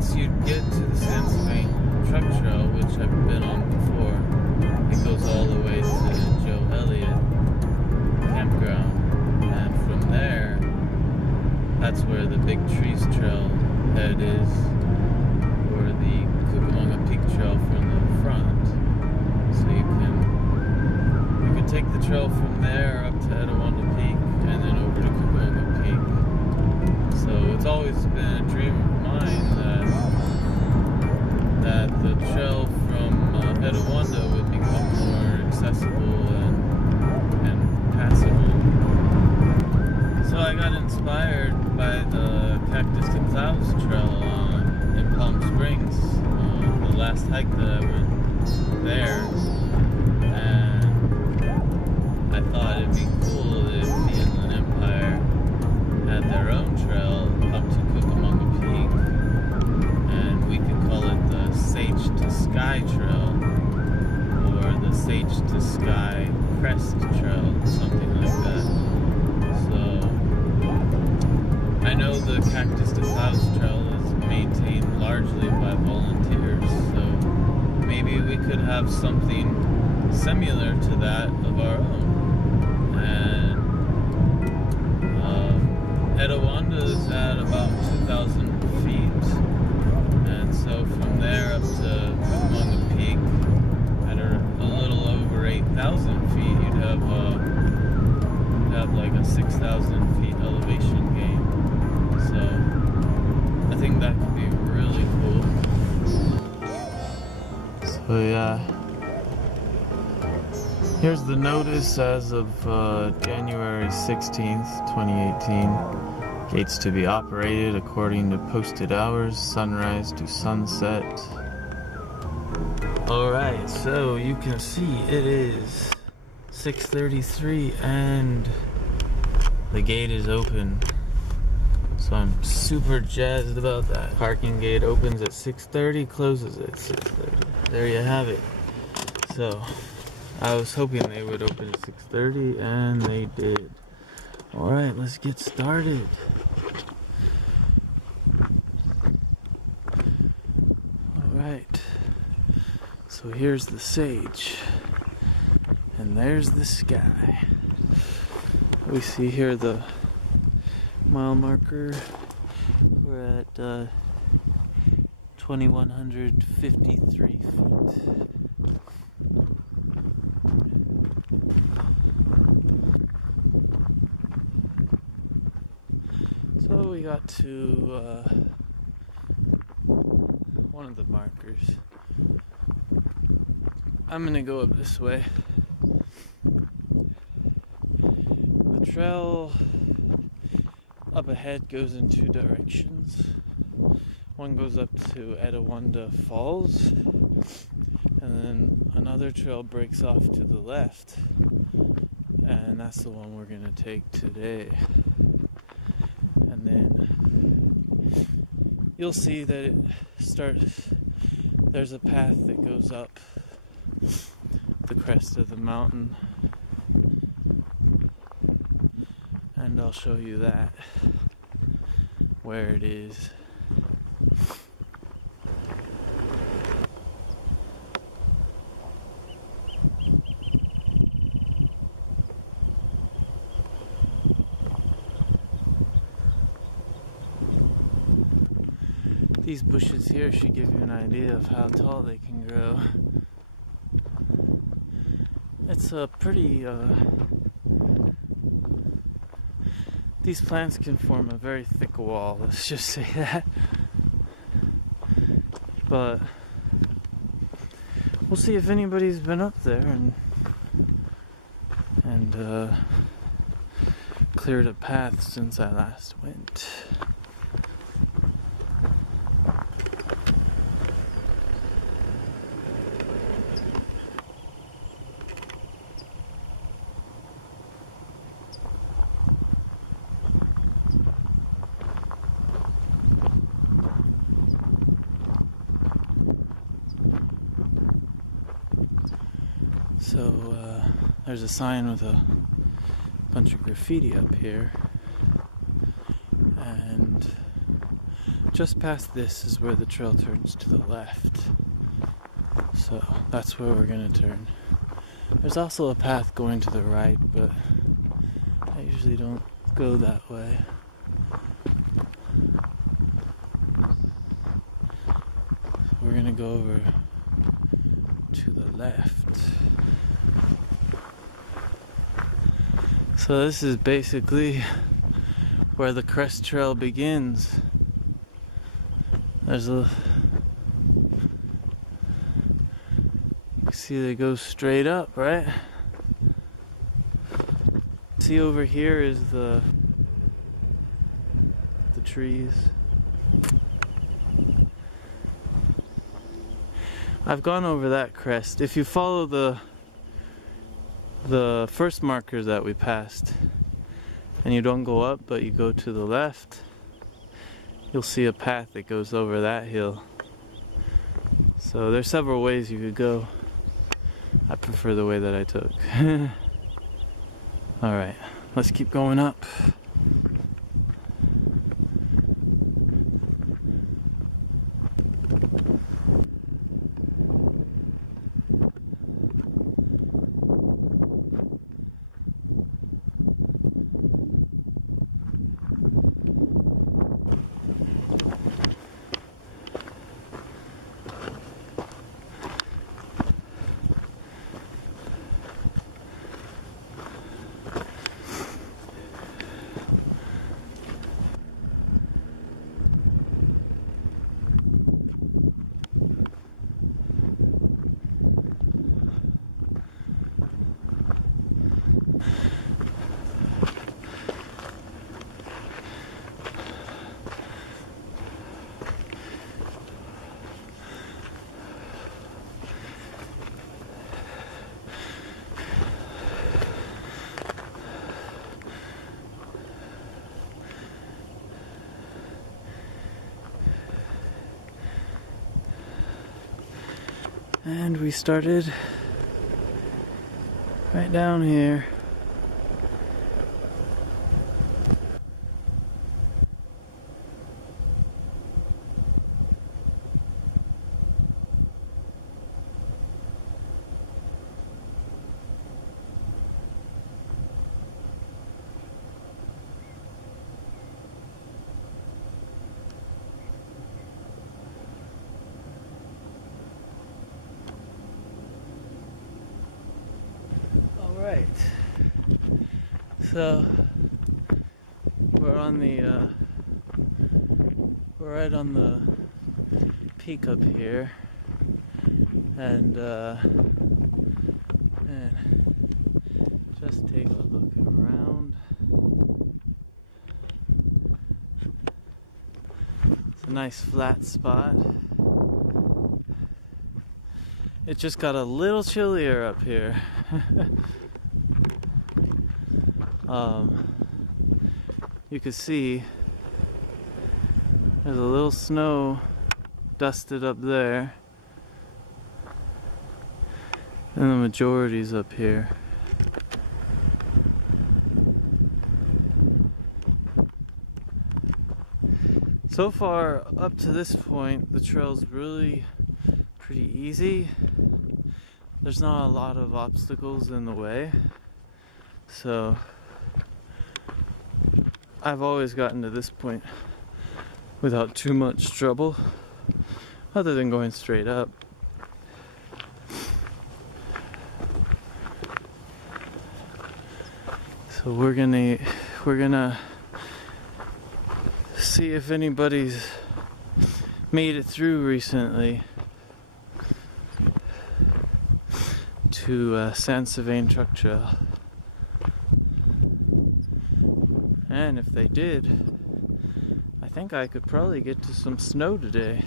once you get to the San Sevaine Truck Trail, which I've been on before, it goes all the way to Joe Elliot Campground, and from there, that's where the Big Trees trailhead is, or the Cucamonga Peak Trail from the front. So you can take the trail from there up to Etiwanda Peak and then over to Cucamonga Peak. So it's always been a dream of mine that the trail from Etiwanda would become more accessible and passable. So I got inspired by the Cactus to Clouds trail in Palm Springs, the last hike that I went there, and I thought it'd be cool if the Inland Empire had their own trail up to Cucamonga Peak, and we could call it the Sage to Sky Trail, or the Sage to Sky Crest Trail, something like that. So I know the Cactus to Clouds Trail is maintained largely by volunteers, so maybe we could have something similar to that of our own. And Etiwanda is at about 2,000 feet, and so from there up to Cucamonga Peak at a little over 8,000 feet, you'd have like a 6,000 feet elevation gain. So I think that could be really cool. So yeah, here's the notice as of January 16th, 2018. Gates to be operated according to posted hours, sunrise to sunset. Alright, so you can see it is 6:33 and the gate is open. So I'm super jazzed about that. Parking gate opens at 6:30, closes at 6:30. There you have it. So I was hoping they would open at 6:30, and they did. Alright, let's get started. Alright, so here's the Sage, and there's the sky. We see here the mile marker. We're at 2,153 feet. So we got to one of the markers. I'm gonna go up this way. The trail up ahead goes in two directions. One goes up to Etiwanda Falls, and then another trail breaks off to the left, and that's the one we're gonna take today. And then you'll see that it starts, there's a path that goes up the crest of the mountain, and I'll show you that, where it is. These bushes here should give you an idea of how tall they can grow. It's a pretty, these plants can form a very thick wall, let's just say that. But we'll see if anybody's been up there and cleared a path since I last went. So there's a sign with a bunch of graffiti up here, and just past this is where the trail turns to the left. So that's where we're gonna turn. There's also a path going to the right, but I usually don't go that way. So we're gonna go over to the left. So this is basically where the Crest Trail begins. There's a, you see they go straight up, right? See over here is the trees. I've gone over that crest. If you follow the first markers that we passed and you don't go up but you go to the left, you'll see a path that goes over that hill. So there's several ways you could go. I prefer the way that I took. Alright, let's keep going up. And we started right down here. Right, so we're on the we're right on the peak up here, and just take a look around. It's a nice flat spot. It just got a little chillier up here. You can see there's a little snow dusted up there, and the majority's up here. So far up to this point, the trail's really pretty easy. There's not a lot of obstacles in the way, so I've always gotten to this point without too much trouble, other than going straight up. So we're gonna see if anybody's made it through recently to San Sevaine Truck Trail. And if they did, I think I could probably get to some snow today.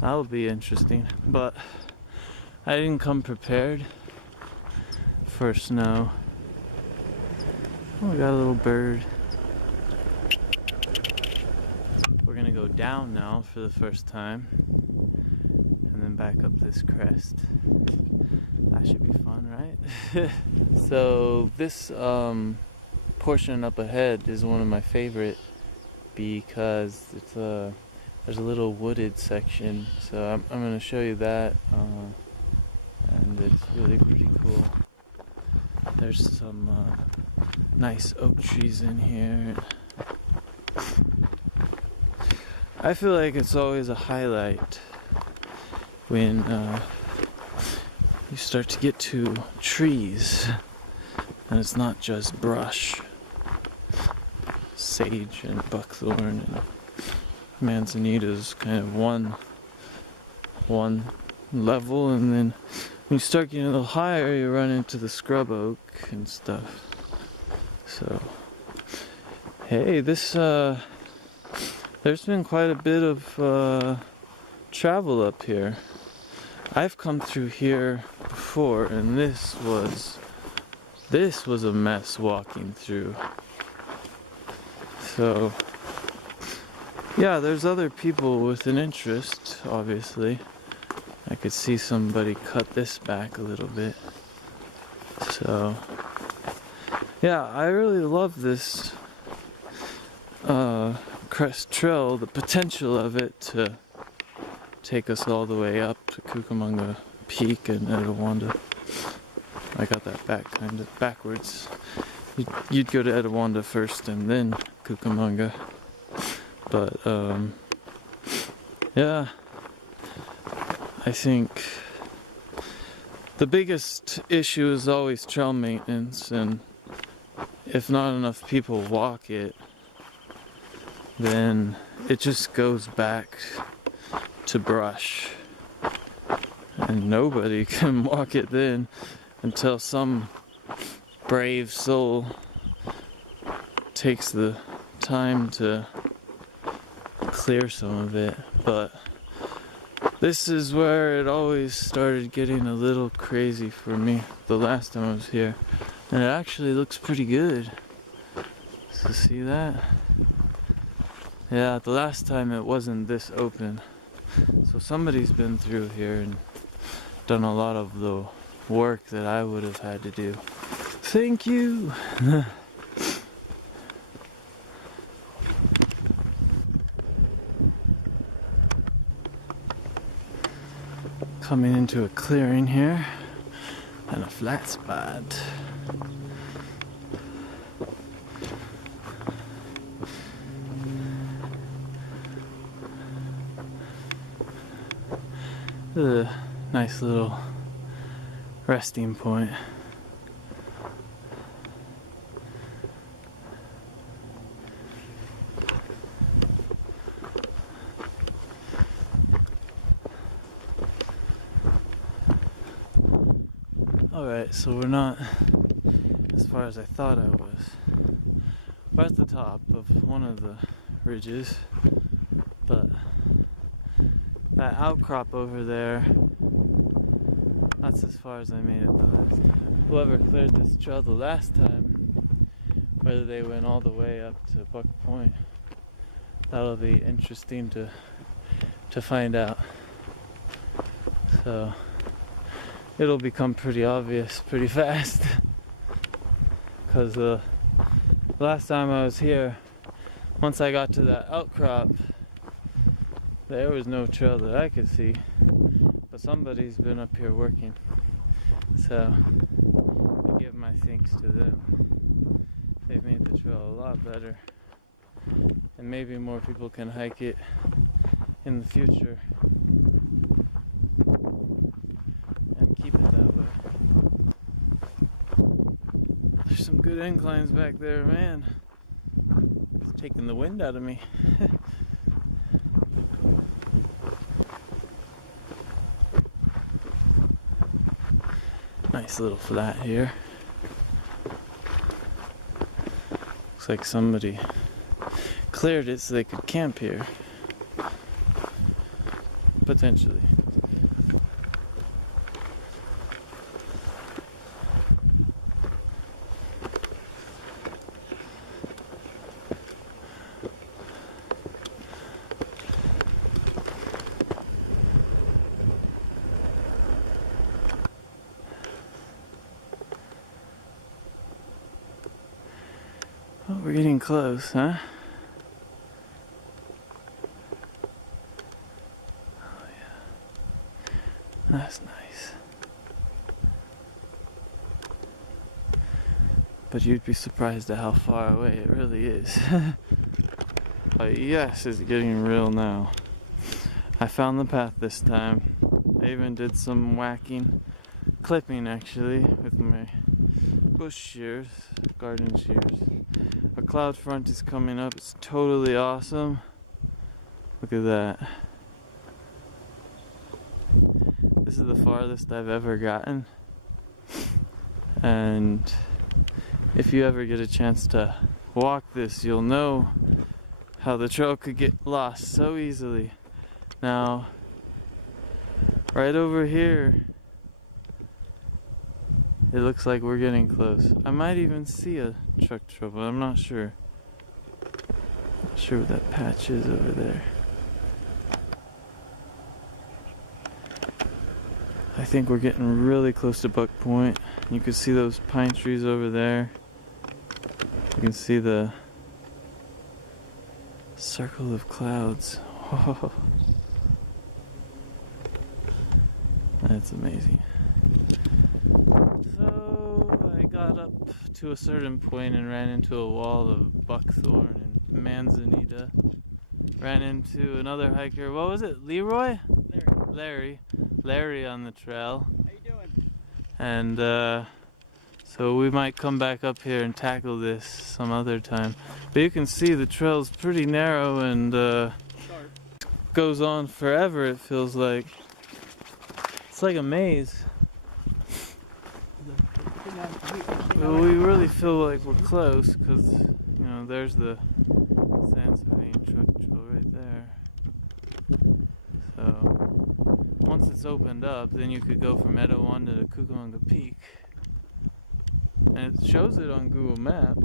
That would be interesting, but I didn't come prepared for snow. Oh, we got a little bird. We're gonna go down now for the first time, and then back up this crest. That should be fun, right? So this portion up ahead is one of my favorite because there's a little wooded section, so I'm going to show you that, and it's really pretty cool. There's some nice oak trees in here. I feel like it's always a highlight when you start to get to trees and it's not just brush. Sage and buckthorn and manzanita's kind of one level, and then when you start getting a little higher you run into the scrub oak and stuff. So hey, this there's been quite a bit of travel up here. I've come through here before, and this was a mess walking through. So yeah, there's other people with an interest, obviously. I could see somebody cut this back a little bit. So yeah, I really love this Crest Trail, the potential of it to take us all the way up to Cucamonga Peak and Etiwanda. I got that back kind of backwards. You'd go to Etiwanda first and then Cucamonga. But yeah, I think the biggest issue is always trail maintenance, and if not enough people walk it, then it just goes back to brush, and nobody can walk it then until some brave soul takes the time to clear some of it. But this is where it always started getting a little crazy for me the last time I was here, and it actually looks pretty good. So see that? Yeah, the last time it wasn't this open, so somebody's been through here and done a lot of the work that I would have had to do. Thank you. Coming into a clearing here and a flat spot. A nice little resting point. Alright, so we're not as far as I thought I was. We're at the top of one of the ridges, but that outcrop over there, that's as far as I made it the last time. Whoever cleared this trail the last time, whether they went all the way up to Buck Point, that'll be interesting to find out. So it'll become pretty obvious pretty fast, because the last time I was here, once I got to that outcrop, there was no trail that I could see, but somebody's been up here working, so I give my thanks to them. They've made the trail a lot better, and maybe more people can hike it in the future and keep it that way. There's some good inclines back there, man. It's taking the wind out of me. Nice little flat here. Looks like somebody cleared it so they could camp here. Potentially. Oh, we're getting close, huh? That's nice. But you'd be surprised at how far away it really is. But yes, it's getting real now. I found the path this time. I even did some whacking, clipping actually, with my bush shears, garden shears. A cloud front is coming up. It's totally awesome. Look at that. This is the farthest I've ever gotten. And if you ever get a chance to walk this, you'll know how the trail could get lost so easily. Now, right over here, it looks like we're getting close. I might even see a truck trail, but I'm not sure. Not sure what that patch is over there. I think we're getting really close to Buck Point. You can see those pine trees over there. You can see the circle of clouds. Whoa. That's amazing. So I got up to a certain point and ran into a wall of buckthorn and manzanita. Ran into another hiker. What was it? Leroy? Larry on the trail. How you doing? And so we might come back up here and tackle this some other time. But you can see the trail's pretty narrow and goes on forever, it feels like. It's like a maze. But we really feel like we're close because, you know, there's the San Sevaine Truck Trail right there. So once it's opened up, then you could go from Etiwanda to Cucamonga Peak. And it shows it on Google Maps.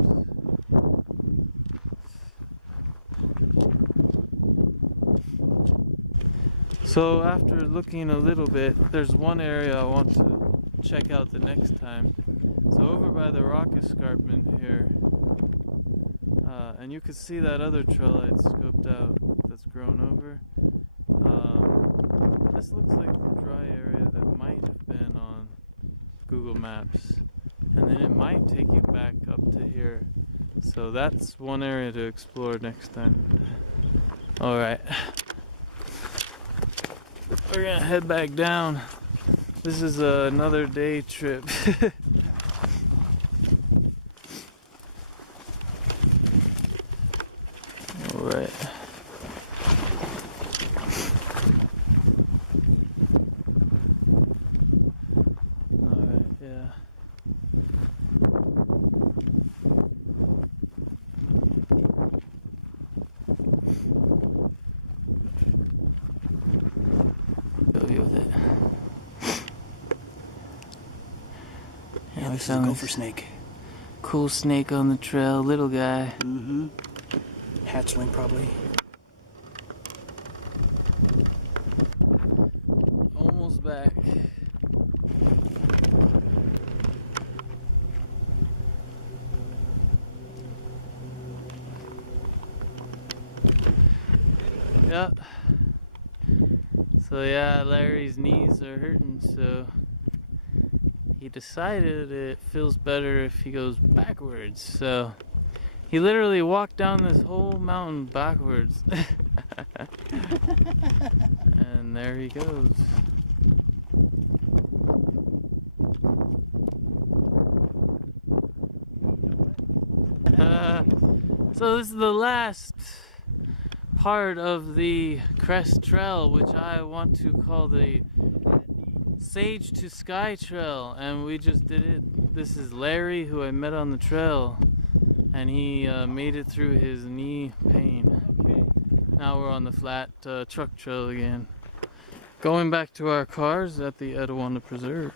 So after looking a little bit, there's one area I want to check out the next time. So over by the rock escarpment here, and you can see that other trail I'd scoped out that's grown over. This looks like the dry area that might have been on Google Maps. And then it might take you back up to here. So that's one area to explore next time. Alright. We're gonna head back down. This is another day trip. Alright. Alright, yeah. With it. Yeah, this is a gopher snake. Cool snake on the trail, little guy. Mm-hmm. Hatchling probably. Almost back. Yep. So yeah, Larry's knees are hurting, so he decided it feels better if he goes backwards. So he literally walked down this whole mountain backwards. And there he goes. So this is the last part of the Crest Trail, which I want to call the Sage to Sky Trail, and we just did it. This is Larry, who I met on the trail, and he made it through his knee pain. Okay. Now we're on the flat truck trail again, going back to our cars at the Etiwanda Preserve.